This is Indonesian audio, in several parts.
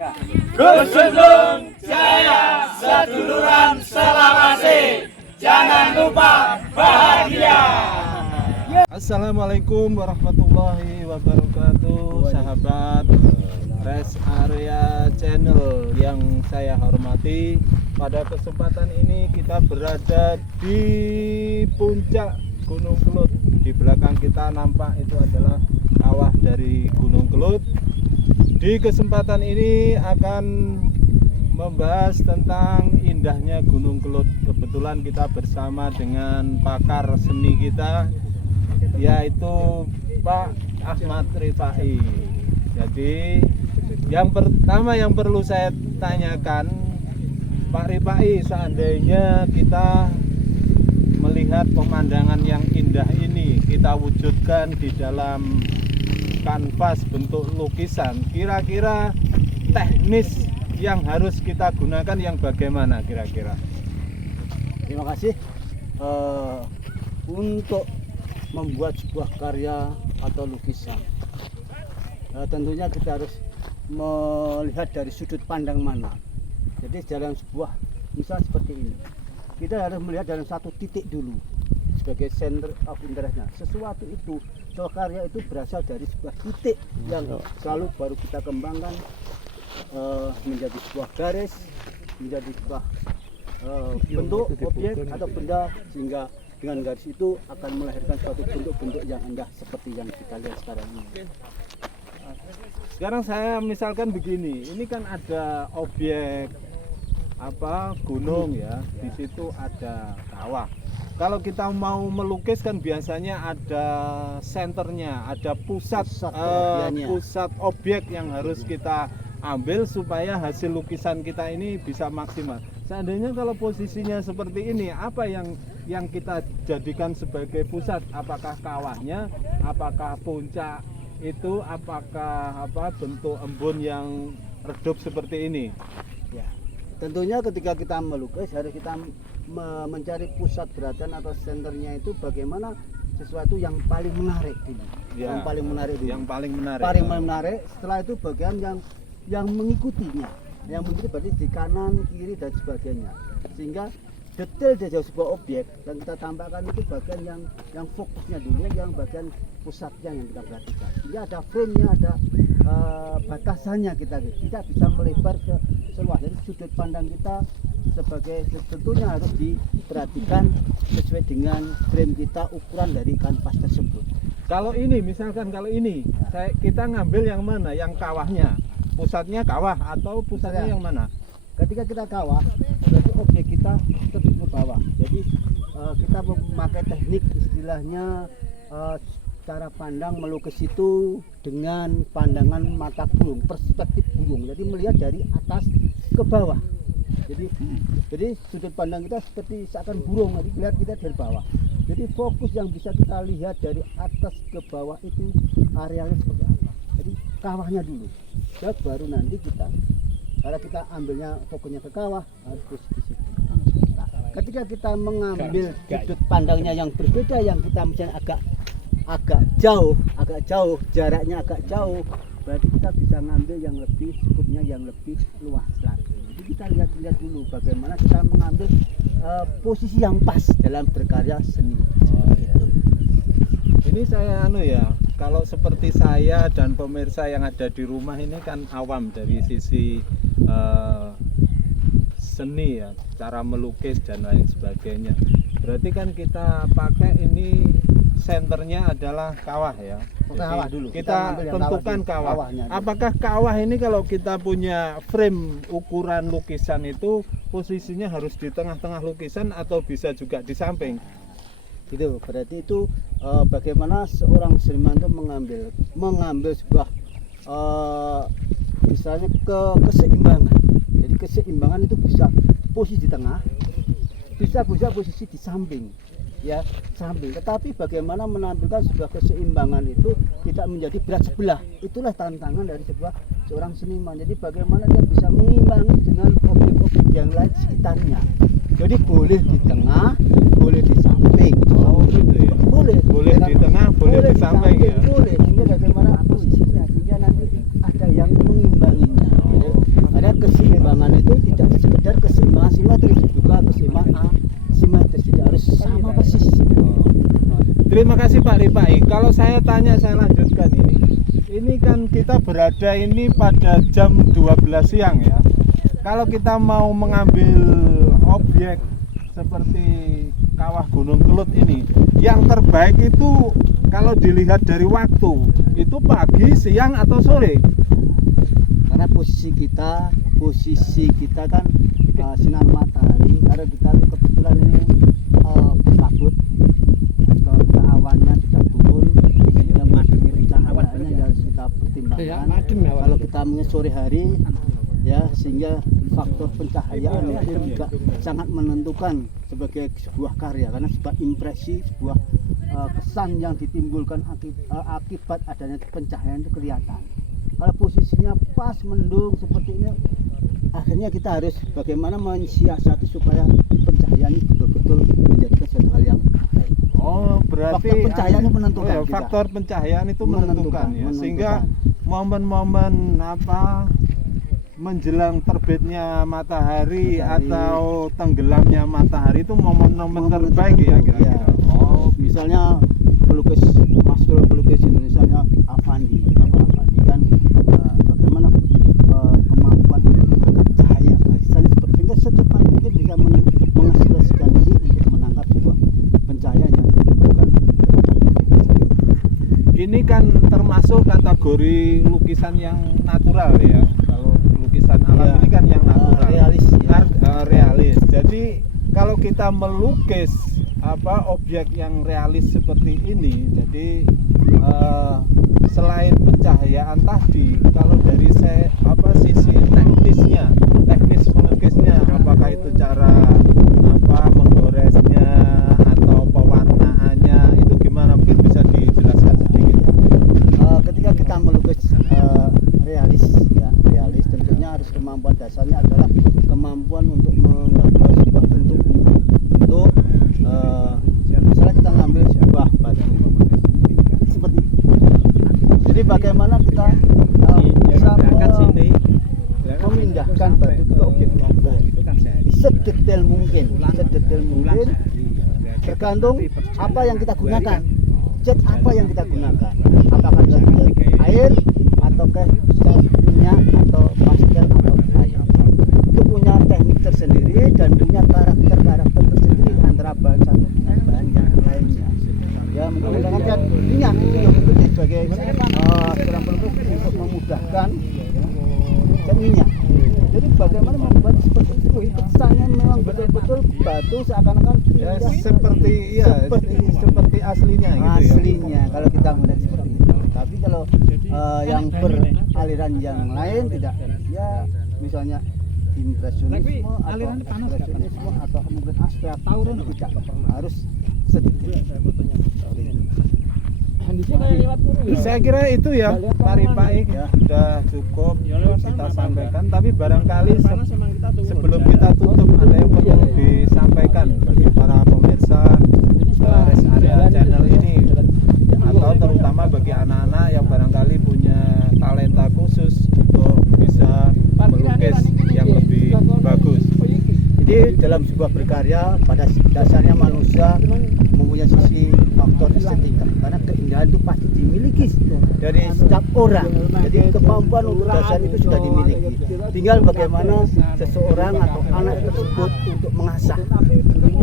Gus Dundung Jaya, seduluran selawase, jangan lupa bahagia. Assalamualaikum warahmatullahi wabarakatuh, sahabat Rest Area Channel yang saya hormati. Pada kesempatan ini kita berada di puncak Gunung Kelut. Di belakang kita nampak itu adalah kawah dari Gunung Kelut. Di kesempatan ini akan membahas tentang indahnya Gunung Kelut. Kebetulan kita bersama dengan pakar seni kita, yaitu Pak Ahmad Rifai. Jadi yang pertama yang perlu saya tanyakan, Pak Rifai, seandainya kita melihat pemandangan yang indah ini kita wujudkan di dalam kanvas bentuk lukisan, kira-kira teknis yang harus kita gunakan yang bagaimana kira-kira? Terima kasih. Untuk membuat sebuah karya atau lukisan, tentunya kita harus melihat dari sudut pandang mana. Jadi dalam sebuah misal seperti ini, kita harus melihat dalam satu titik dulu sebagai center of interest-nya. Sesuatu itu, soal karya itu berasal dari sebuah titik yang selalu baru kita kembangkan menjadi sebuah garis, menjadi sebuah bentuk objek atau benda, sehingga dengan garis itu akan melahirkan suatu bentuk-bentuk yang indah seperti yang kita lihat sekarang ini. Sekarang saya misalkan begini, ini kan ada objek gunung ya, di situ ada kawah. Kalau kita mau melukis kan biasanya ada senternya, ada pusat objek yang harus kita ambil supaya hasil lukisan kita ini bisa maksimal. Seandainya kalau posisinya seperti ini, apa yang kita jadikan sebagai pusat? Apakah kawahnya, apakah puncak itu, apakah bentuk embun yang redup seperti ini? Ya, tentunya ketika kita melukis harus kita mencari pusat gerakan atau senternya itu bagaimana sesuatu yang paling menarik dulu. Ya, yang paling menarik dulu. Yang paling menarik. Paling menarik. Setelah itu bagian yang mengikutinya. Yang mengikuti berarti di kanan, kiri dan sebagainya. Sehingga detail dari sebuah objek yang kita tambahkan itu bagian yang fokusnya dulu, yang bagian pusatnya yang kita perhatikan. Sehingga ada frame-nya, ada batasannya kita tidak bisa melebar ke seluas. Jadi sudut pandang kita sebagai tentunya harus diperhatikan sesuai dengan frame kita, ukuran dari kanvas tersebut. Kalau ini misalkan kita ngambil yang mana? Yang kawahnya, pusatnya kawah atau pusatnya yang mana? Ketika kita kawah, berarti objek kita tetap ke bawah. Jadi kita memakai teknik istilahnya cara pandang melukis itu dengan pandangan mata burung, perspektif burung. Jadi melihat dari atas ke bawah. Jadi sudut pandang kita seperti seakan burung, jadi lihat kita dari bawah. Jadi fokus yang bisa kita lihat dari atas ke bawah itu arealnya seperti apa. Jadi kawahnya dulu, dan baru nanti kita, karena kita ambilnya fokusnya ke kawah, harus di situ. Nah, ketika kita mengambil sudut pandangnya yang berbeda, yang kita misalnya agak jauh, jaraknya agak jauh, berarti kita bisa ngambil yang lebih cukupnya, yang lebih luas lagi. Jadi kita lihat dulu bagaimana kita mengambil posisi yang pas dalam berkarya seni. Ini saya kalau seperti saya dan pemirsa yang ada di rumah ini kan awam dari sisi seni ya, cara melukis dan lain sebagainya. Berarti kan kita pakai ini senternya adalah kawah ya. Kawah dulu. Kita tentukan kawah. Apakah kawah ini kalau kita punya frame ukuran lukisan itu posisinya harus di tengah-tengah lukisan atau bisa juga di samping? Gitu. Berarti itu bagaimana seorang seniman itu mengambil sebuah misalnya keseimbangan. Jadi keseimbangan itu bisa posisi di tengah, bisa posisi di samping. Ya, samping. Tetapi bagaimana menampilkan sebuah keseimbangan itu tidak menjadi berat sebelah. Itulah tantangan dari seorang seniman. Jadi bagaimana dia bisa mengimbangi dengan objek-objek yang lain sekitarnya. Jadi boleh di tengah, boleh di samping. Oh gitu ya. Boleh di tengah, boleh di samping ya. Boleh. Sehingga bagaimana posisinya, sehingga nanti ada yang mengimbanginya. keseimbangan itu tidak sekedar keseimbangan simetris, juga keseimbangan asimetris, tidak harus sama persis. Terima kasih Pak Ripai. Kalau saya tanya, saya lanjutkan ini. Ini kan kita berada ini pada jam 12 siang ya. Kalau kita mau mengambil objek seperti Kawah Gunung Kelut ini, yang terbaik itu kalau dilihat dari waktu, itu pagi, siang atau sore? Karena posisi kita kan sinar matahari, karena kita kebetulan ini berkabut atau kita awannya tidak turun, sehingga pencahayaannya harus kita pertimbangkan. Kalau kita melihat sore hari ya, sehingga faktor pencahayaan itu juga sangat menentukan sebagai sebuah karya, karena sebuah impresi, sebuah kesan yang ditimbulkan akibat adanya pencahayaan itu kelihatan. Kalau posisinya pas mendung seperti ini, akhirnya kita harus bagaimana mensiasati supaya pencahayaan itu betul-betul menjadi suatu hal yang baik. Oh, berarti faktor pencahayaan itu menentukan. Oh ya, faktor pencahayaan itu menentukan ya. Sehingga momen-momen menjelang terbitnya matahari atau tenggelamnya matahari itu momen-momen terbaik ya kira-kira. Oh, misalnya pelukis Indonesia Avandi kan bagaimana kemampuan menangkap cahaya sehingga secepat mungkin bisa mengekspresikan diri untuk menangkap sebuah pencahayaan yang ditimbulkan. Ini kan termasuk kategori lukisan yang natural ya. Kalau lukisan alam ini kan yang natural, realis ya. Realis. Jadi kalau kita melukis objek yang realis seperti ini, jadi selain pencahayaan tadi, kalau dari sisi teknis melukisnya, apakah itu cara menggoresnya atau pewarnaannya, itu gimana, mungkin bisa dijelaskan sedikit ya? Ketika kita melukis realis tentunya harus kemampuan dasarnya adalah kemampuan untuk menggambar sebuah bentuk untuk misalnya kita ngambil sebuah batu seperti ini. Jadi bagaimana kita bisa memindahkan batu ke objek gambar sedetail mungkin, tergantung apa yang kita gunakan, cat apa yang kita gunakan, apakah cat air atau cat minyak atau pastel atau air. Itu punya teknik tersendiri dan punya karakter tersendiri antara bahan satu dengan bahan yang lainnya. Ya, menggunakan cat minyak itu yang bekerja sebagai seorang pelukis untuk memudahkan cat minyak. Jadi bagaimana membuat seperti itu kesannya memang betul-betul batu seakan-akan Ya, seperti aslinya gitu aslinya kalau kita melihat seperti itu. Tapi kalau yang beraliran yang lain tidak, ya misalnya impresionisme atau mungkin abstrak, tidak harus sedikit. Saya kira itu ya Pak Ripai, sudah cukup kita sampaikan, tapi barangkali sebelum kita tutup ada yang perlu disampaikan bagi para pemirsa Rest Area Channel ini, atau terutama bagi anak-anak yang barangkali punya talenta khusus untuk bisa melukis yang lebih bagus. Jadi dalam sebuah berkarya pada dasarnya manusia mempunyai sisi faktor estetika, karena keindahan itu pasti dimiliki dari setiap orang. Jadi kemampuan untuk dasar itu sudah dimiliki. Tinggal bagaimana seseorang atau anak tersebut untuk mengasah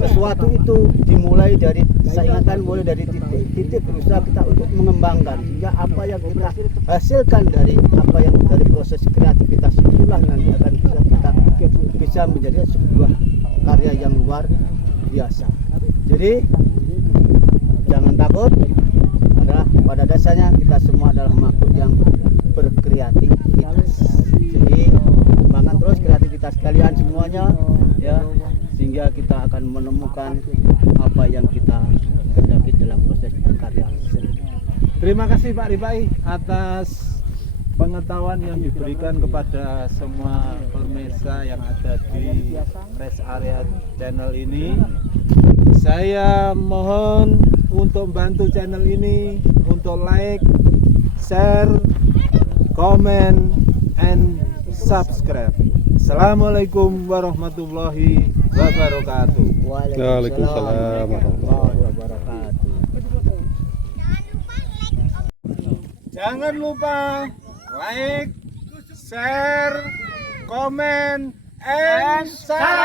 sesuatu itu, dimulai dari, saya ingatkan, mulai dari titik berusaha kita untuk mengembangkan, sehingga apa yang kita hasilkan dari apa yang dari proses kreativitas itulah nanti akan bisa menjadi sebuah karya yang luar biasa. Jadi jangan takut, pada dasarnya kita semua adalah makhluk yang berkreativitas. Jadi kembangkan terus kreativitas kalian semuanya ya, sehingga kita akan menemukan apa yang kita kehendaki dalam proses berkarya seni. Terima kasih Pak Ripai atas pengetahuan yang diberikan kepada semua pemirsa yang ada di Rest Area Channel ini. Saya mohon untuk bantu channel ini untuk like, share, comment, and subscribe. Assalamualaikum warahmatullahi wabarakatuh. Waalaikumsalam warahmatullahi wabarakatuh. Jangan lupa like, share, comment, and subscribe.